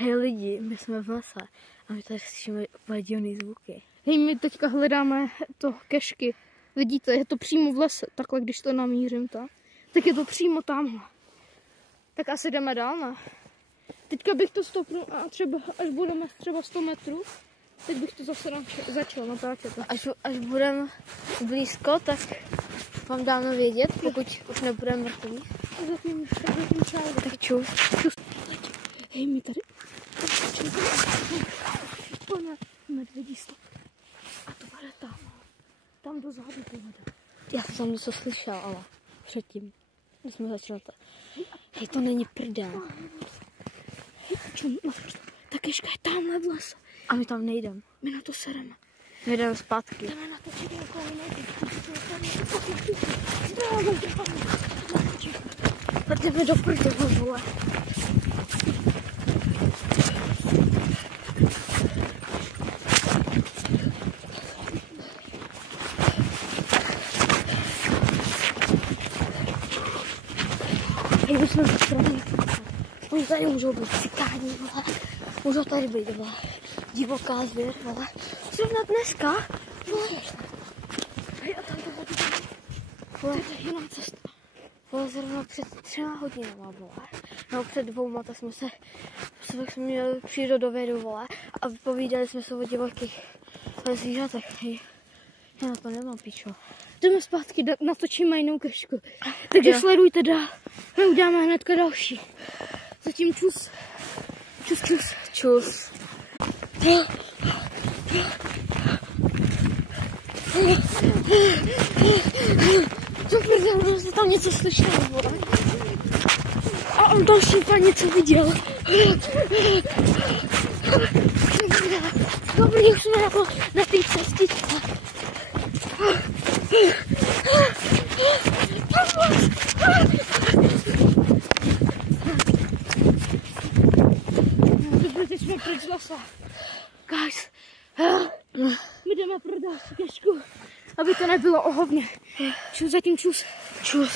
Hej lidi, my jsme v lese a my tady slyšíme divný zvuky. Hej, my teďka hledáme to kešky. Vidíte, je to přímo v lese. Takhle, když to namířím tak je to přímo tamhle. Tak asi jdeme dál, ne? Teďka bych to stopnul a třeba, až budeme třeba 100 metrů, teď bych to zase začal natáčet. Až budeme blízko, tak vám dáme vědět, pokud už nebudeme mrtví. Zatím čau. Tak čus. Hej, my tady... Pane, medvědí stop. A to vede tam. Tam dozadu to vede. Já jsem něco slyšel, ale předtím, když jsme začali. Hej, to není prdel. Ta keška je tamhle v lese. A my tam nejdeme. My na to sereme. My jdeme zpátky. Jdeme na to čekaj, Jdeme do prdele, vole. Hej, my jsme v straně. Oni tady můžou být cikáni, vole. Můžou tady být, vole. Divoká zvěř, vole. Zrovna dneska, vole. Hej, a tam to vody. Vole. To je jiná cesta. Vole, zrovna před 3 hodinama, vole. No, před 2, tak jsme měli přijít do vědu, vole. A povídali jsme se o divokých zvířatech. Hej, já na to nemám, pičo. Jdeme zpátky, natočíme jinou kešku. Takže sledujte dál. My uděláme hnedka další. Zatím čus. Čus, čus. Čus. Co prdel, že tam něco slyšel, vole. A on tam šípa něco viděl. Dobrý, už jsme jako na té cestičce. Dobře, teď jsme pryč z lesa. Guys, my jdeme pro další kešku, aby to nebylo ohovně. Čus, zatím čus. Čus.